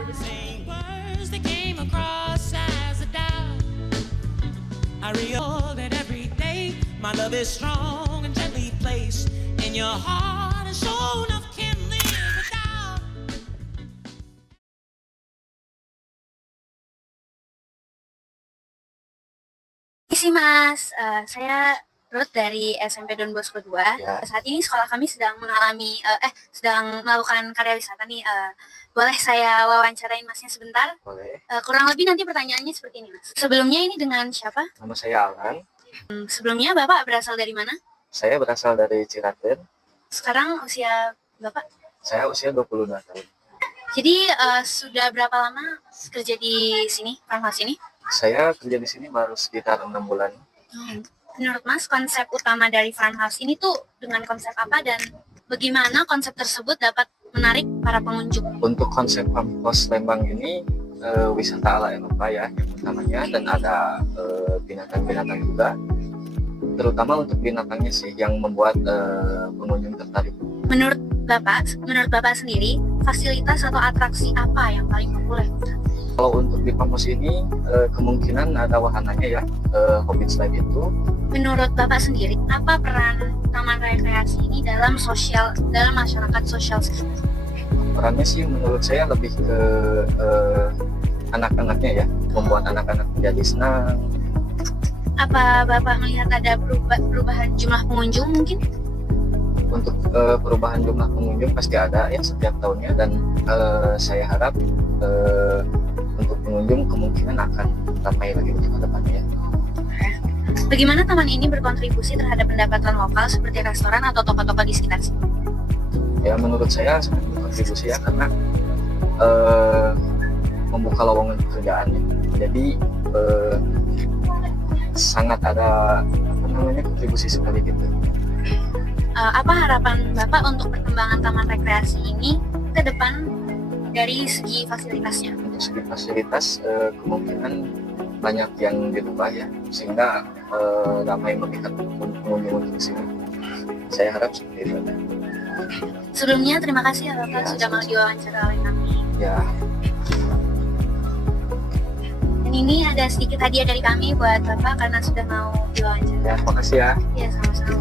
Saying words that came across as a doubt. I realize that every day my love is strong and gently placed in your heart, and so enough can live without. Sih Mas, saya Ruth dari SMP Don Bosco 2. Ya. Saat ini sekolah kami sedang mengalami, sedang melakukan karya wisata nih. Boleh saya wawancarain Masnya sebentar? Boleh. Kurang lebih nanti pertanyaannya seperti ini Mas. Sebelumnya ini dengan siapa? Nama saya Alan. Sebelumnya Bapak berasal dari mana? Saya berasal dari Cirebon. Sekarang usia Bapak? Saya usia 22 tahun. Jadi sudah berapa lama kerja di sini, farmhouse ini? Saya kerja di sini baru sekitar 6 bulan. Menurut Mas, konsep utama dari farmhouse ini tuh dengan konsep apa dan bagaimana konsep tersebut dapat menarik para pengunjung? Untuk konsep farmhouse Lembang ini wisata ala Eropa ya yang utamanya, dan ada binatang-binatang juga. Terutama untuk binatangnya sih yang membuat pengunjung tertarik. Menurut Bapak sendiri, fasilitas atau atraksi apa yang paling populer? Kalau untuk di farmhouse ini kemungkinan ada wahananya ya, Hobbit Slide itu. Menurut Bapak sendiri, apa peran taman rekreasi ini dalam masyarakat sosial? Perannya sih menurut saya lebih ke anak-anaknya ya, membuat anak-anak menjadi senang. Apa Bapak melihat ada perubahan jumlah pengunjung mungkin? Untuk perubahan jumlah pengunjung pasti ada ya setiap tahunnya, dan saya harap untuk pengunjung kemungkinan akan ramai lagi ke depannya ya. Bagaimana taman ini berkontribusi terhadap pendapatan lokal seperti restoran atau toko-toko di sekitar sini? Ya menurut saya sangat berkontribusi ya, karena membuka lowongan pekerjaan ya. Jadi sangat ada kontribusi sekali gitu. Apa harapan Bapak untuk perkembangan taman rekreasi ini ke depan dari segi fasilitasnya? Untuk segi fasilitas kemungkinan banyak yang dirubah ya, sehingga ramai melihat pengunjung untuk sini. Saya harap seperti itu. Sebelumnya terima kasih ya Bapak sudah mau diwawancara oleh kami. Ya. Dan ini ada sedikit hadiah dari kami buat Bapak karena sudah mau diwawancara. Ya, makasih ya. Ya, sama-sama.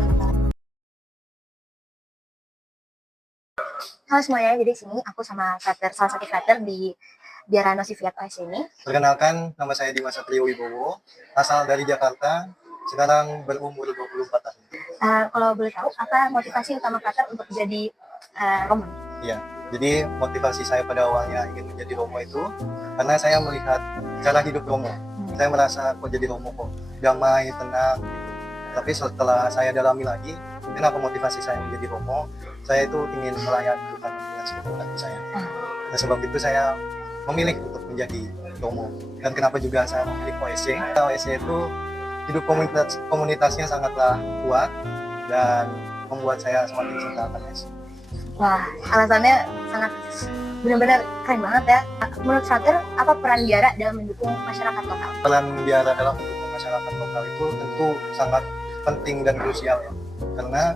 Halo semuanya, jadi sini aku sama salah satu frater di Biara Nosiviat OS ini. Perkenalkan, nama saya Dimas Satrio Wibowo, asal dari Jakarta, sekarang berumur 24 tahun. Kalau boleh tahu, apa motivasi utama frater untuk jadi Romo? Iya, jadi motivasi saya pada awalnya ingin menjadi Romo itu karena saya melihat cara hidup Romo. Saya merasa kok jadi Romo kok damai, tenang gitu. Tapi setelah saya dalami lagi, kenapa motivasi saya menjadi Romo? Saya itu ingin melayani Tuhan dengan seluruh hati saya. Nah, sebab itu saya memilih untuk menjadi Romo. Dan kenapa juga saya memilih OSC? OSC itu hidup komunitasnya sangatlah kuat dan membuat saya semakin cinta akan Yesus. Wah, alasannya sangat benar-benar keren banget ya. Menurut frater, apa peran biara dalam mendukung masyarakat lokal? Peran biara dalam mendukung masyarakat lokal itu tentu sangat penting dan krusial ya. Karena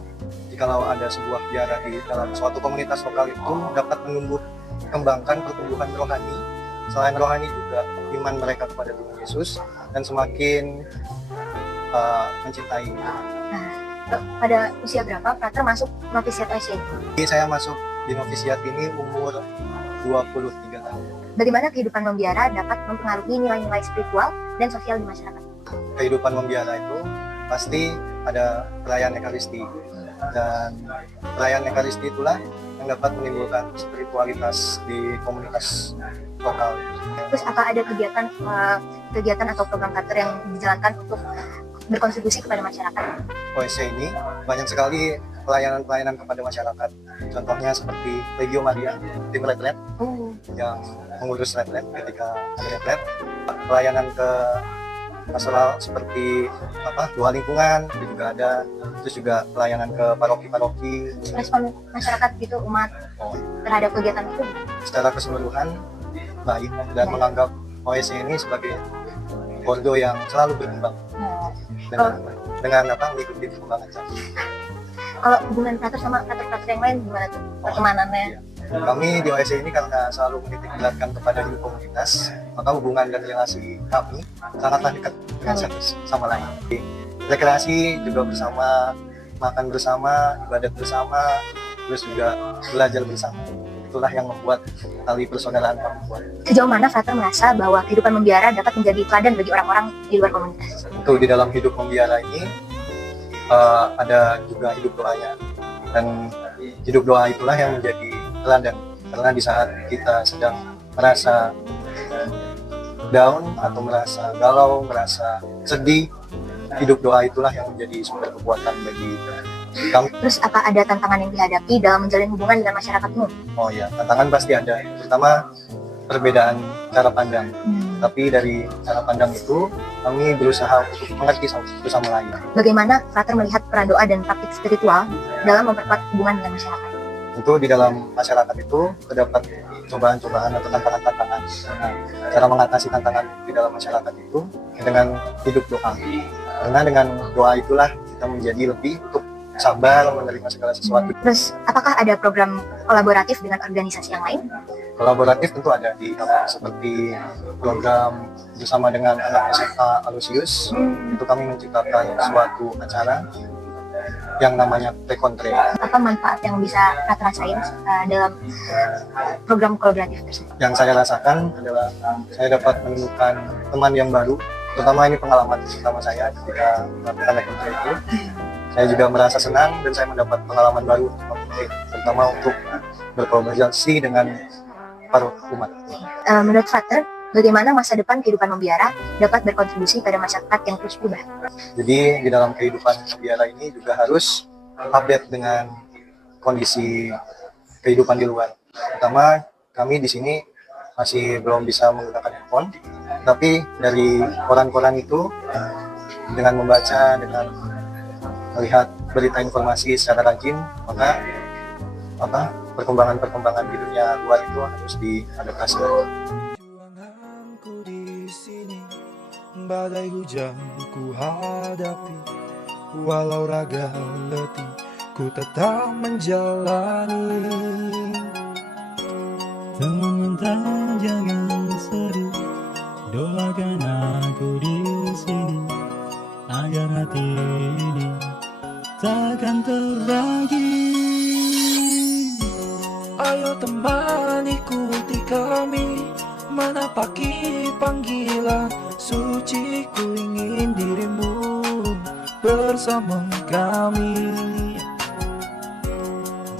jikalau ada sebuah biara di dalam suatu komunitas lokal itu dapat kembangkan pertumbuhan rohani. Selain rohani juga iman mereka kepada Tuhan Yesus dan semakin mencintai. Nah, pada usia berapa frater masuk novisiat OSC? Jadi saya masuk di novisiat ini umur 23 tahun. Bagaimana kehidupan membiara dapat mempengaruhi nilai-nilai spiritual dan sosial di masyarakat? Kehidupan membiara itu pasti ada perayaan Ekaristi, dan perayaan Ekaristi itulah yang dapat menimbulkan spiritualitas di komunitas lokal. Terus apa ada kegiatan atau program frater yang dijalankan untuk berkontribusi kepada masyarakat? OSC ini banyak sekali pelayanan-pelayanan kepada masyarakat. Contohnya seperti Legio Maria, tim retret yang mengurus retret ketika ada retret. Pelayanan ke pastoral seperti doa lingkungan itu juga ada. Terus juga pelayanan ke paroki-paroki. Respon masyarakat gitu, umat terhadap kegiatan itu? Secara keseluruhan baik dan menganggap OSC ini sebagai ordo yang selalu berkembang dengan mengikuti perkembangan zaman. Kalau hubungan frater sama frater-frater yang lain gimana tuh pertemanannya? Kami di OSC ini karena selalu menitik beratkan kepada hidup komunitas, maka hubungan dan relasi kami sangatlah dekat dengan satu sama lain. Rekreasi juga bersama, makan bersama, ibadat bersama, terus juga belajar bersama. Itulah yang membuat tali persaudaraan kami kuat. Sejauh mana Frater merasa bahwa kehidupan membiara dapat menjadi teladan bagi orang-orang di luar komunitas? Untuk di dalam hidup membiara ini ada juga hidup doanya, dan hidup doa itulah yang menjadi teladan, karena di saat kita sedang merasa down atau merasa galau, merasa sedih, hidup doa itulah yang menjadi sumber kekuatan bagi kami. Terus apa ada tantangan yang dihadapi dalam menjalin hubungan dengan masyarakatmu? Oh ya, tantangan pasti ada, terutama perbedaan cara pandang. Tapi dari cara pandang itu, kami berusaha untuk mengerti satu sama lain. Bagaimana Frater melihat peran doa dan praktik spiritual dalam memperkuat hubungan dengan masyarakat? Tentu di dalam masyarakat itu terdapat cobaan-cobaan atau tantangan-tantangan. Nah, cara mengatasi tantangan di dalam masyarakat itu dengan hidup doa. Karena dengan doa itulah kita menjadi lebih untuk sabar menerima segala sesuatu. Terus apakah ada program kolaboratif dengan organisasi yang lain? Kolaboratif tentu ada di kami, seperti program bersama dengan anak SMA Alusius. Itu kami menciptakan suatu acara yang namanya Pre-Kontre. Apa manfaat yang bisa Frater rasain dalam program kolaboratif tersebut? Yang saya rasakan adalah saya dapat menemukan teman yang baru, terutama ini pengalaman pertama saya ketika melakukan Pre-Kontre itu. Saya juga merasa senang dan saya mendapat pengalaman baru untuk Pre-Kontre, terutama untuk berkolaborasi dengan para umat. Menurut Frater, bagaimana masa depan kehidupan membiara dapat berkontribusi pada masyarakat yang terus berubah? Jadi di dalam kehidupan membiara ini juga harus update dengan kondisi kehidupan di luar. Pertama, kami di sini masih belum bisa menggunakan handphone, tapi dari koran-koran itu dengan membaca, dengan melihat berita informasi secara rajin, maka perkembangan-perkembangan di dunia luar itu harus diadaptasi. Perjuanganku di sini, badai hujan ku hadapi, walau raga letih, ku tetap menjalani. Teman-teman jangan sedih, doakan aku di sini, agar hati ini takkan terbagi. Ayo teman ikuti kami, menapaki panggilan suci, ku ingin dirimu bersama kami.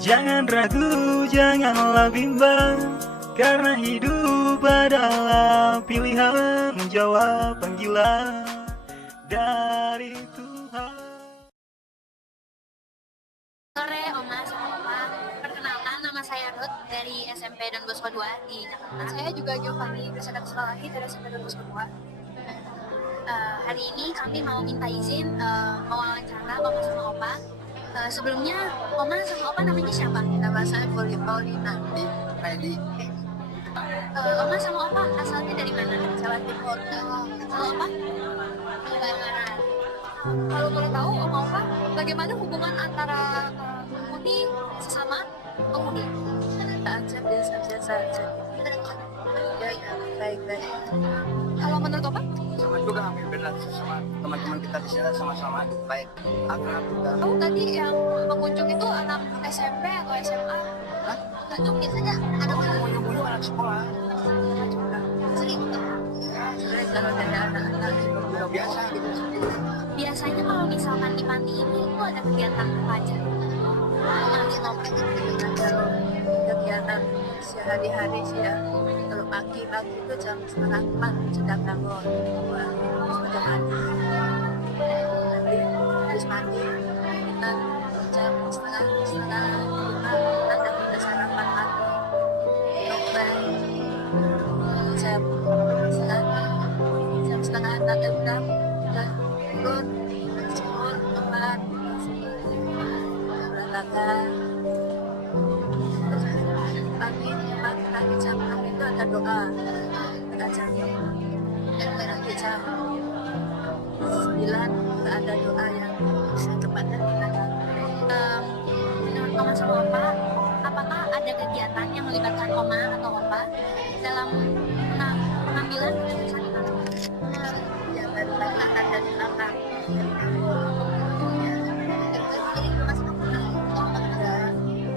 Jangan ragu, janganlah bimbang, karena hidup adalah pilihan, jawab panggilan dari Tuhan. Sore, Oma sama Opa. Perkenalkan, nama saya Ruth dari SMP Don Bosco 2 di Jakarta. Saya juga Giovanni, bersaudara lagi dari SMP Don Bosco 2. Hari ini kami mau minta izin mewawancara Oma sama Opa. Sebelumnya, Oma sama Opa namanya siapa? Nama saya Paulina. Ready? Oma sama Opa asalnya dari mana? Jawa Timur. Kalau Opa? Barat. Kalau boleh tahu, Oma Opa, bagaimana hubungan antara penghuni sesama penghuni? Biasa saja. Ya, baik-baik. Kalau menurut Opa? Sama juga hampir benar, sama teman-teman kita di sini sama-sama baik, akrab juga. Tahu tadi yang pengunjung itu anak SMP atau SMA? Pengunjung biasanya anak Pengunjung anak sekolah. sering. Kalau dari anak-anak Udah biasa gitu. Biasanya kalau misalkan di panti ini itu ada kegiatan apa aja? Nanti nompet. kalau kegiatan sehari-hari sih ya, kalau pagi-pagi itu jam 4:30 sudah bangun, sudah mandi, nanti habis mandi kita jam setengah 5 ada kita sarapan pagi, nobar, jam setengah 6 udah turun, sahur, nobar, olahraga. Pagi jam 6 itu ada doa, ada jamnya, dan nanti jam 9 ada doa yang tepatnya kita. Menurut Oma sama Opa, apakah ada kegiatan yang melibatkan oma atau opa dalam pengambilan keputusan di mana? yang dari belakang dan belakang.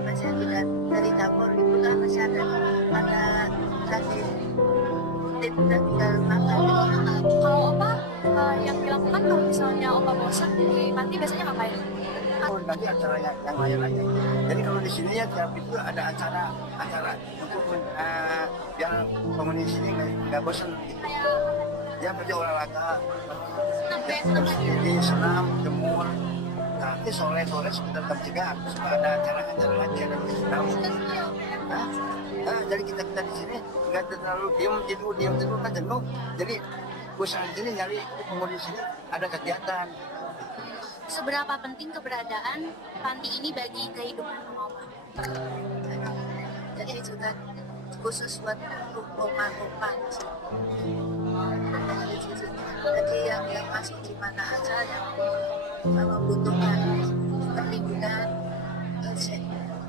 Masih tidak dari dapur itu kan masih ada pada kasih tip dan makan. Kalau opa yang dilakukan kalau misalnya opa bosan di panti biasanya ngapain? Oh, nanti acara yang lain aja. Jadi kalau di sini ya tiap itu ada acara untuk biar penghuni sini nggak bosan gitu. Ya berarti olahraga, di senam, jemur. Nanti sore sekitar jam 3 suka ada acara lagi ada senam. Jadi kita di sini nggak terlalu diam tidur kan jenuh. Jadi usaha di sini nyari penghuni di sini ada kegiatan. Seberapa penting keberadaan panti ini bagi kehidupan Oma? Jadi juga khusus buat rumah-rumah. Jadi yang masuk di mana aja yang membutuhkan perlindungan,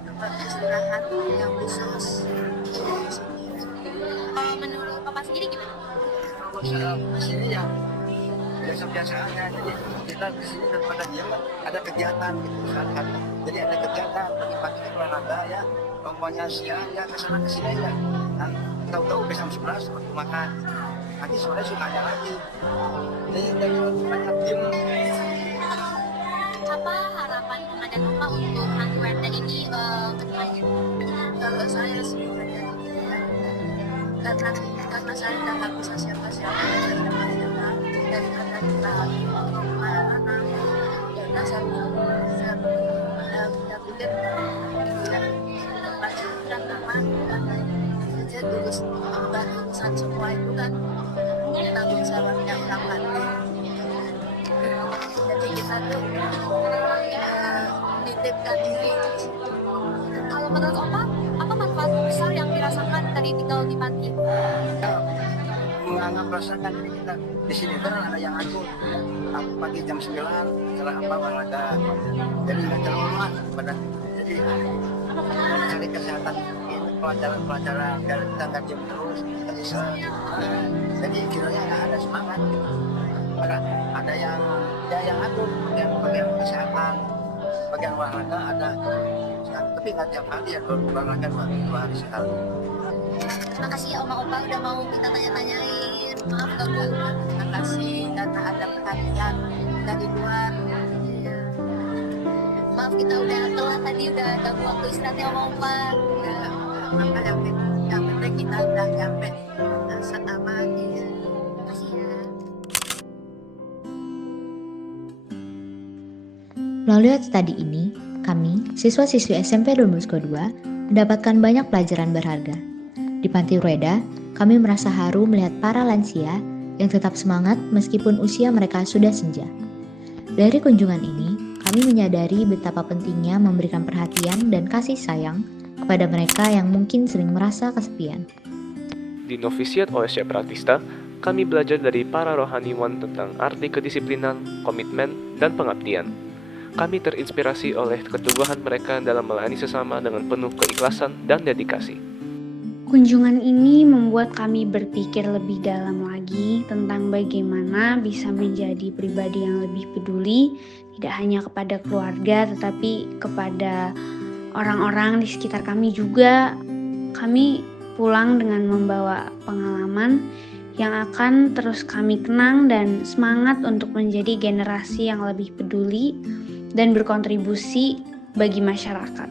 tempat istirahat yang khusus. Menurut Papa sendiri gimana? Di sini ya biasa-biasa aja. Jadi kita di sini daripada diam ada kegiatan gitu sehari-hari. Jadi ada kegiatan pagi-pagi olahraga ya, umpamanya siang ya kesana kesini ya. Dan tahu-tahu jam 11 waktu makan. Nanti sore suka ada lagi. Jadi dari banyak tim. Apa harapan Oma dan Opa untuk panti Werda ini ke depannya? Kalau saya sih karena saya nggak bisa siapa-siapa daripada kita anak-anak karena saya pikir tempat dan aman saja tulis bukan urusan semua itu kan tanggung jawabnya orang panti. Jadi kita tuh nitipkan diri. Kalau menurut Opa, apa manfaat besar yang dirasakan dari tinggal di panti? Menganggap rasakan diri kita di sini kan ada yang atur. Aku pagi jam 9 cara apa olahraga. Jadi nggak terlalu lemas pada jadi cari kesehatan pelajaran biar kita nggak diam terus kita bisa. Jadi kiranya nggak ada semangat. Ada yang atur bagian kesehatan, bagian olahraga ada. Tapi nggak tiap hari ya kalau olahraga 2 hari sekali. Terima kasih ya Oma Opa udah mau kita tanya-tanyain. Maaf ganggu. Terima kasih karena ada perhatian dari luar. Maaf kita udah telat tadi, udah ganggu waktu istirahatnya Oma Opa. Ya, maka yang penting kita udah nyampe saat aman. Terima kasih ya. Melalui studi ini, kami, siswa-siswi SMP Don Bosco 2, mendapatkan banyak pelajaran berharga. Di Panti Rueda, kami merasa haru melihat para lansia yang tetap semangat meskipun usia mereka sudah senja. Dari kunjungan ini, kami menyadari betapa pentingnya memberikan perhatian dan kasih sayang kepada mereka yang mungkin sering merasa kesepian. Di Novisiat OSC Pratista, kami belajar dari para rohaniwan tentang arti kedisiplinan, komitmen, dan pengabdian. Kami terinspirasi oleh keteguhan mereka dalam melayani sesama dengan penuh keikhlasan dan dedikasi. Kunjungan ini membuat kami berpikir lebih dalam lagi tentang bagaimana bisa menjadi pribadi yang lebih peduli, tidak hanya kepada keluarga tetapi kepada orang-orang di sekitar kami juga. Kami pulang dengan membawa pengalaman yang akan terus kami kenang dan semangat untuk menjadi generasi yang lebih peduli dan berkontribusi bagi masyarakat.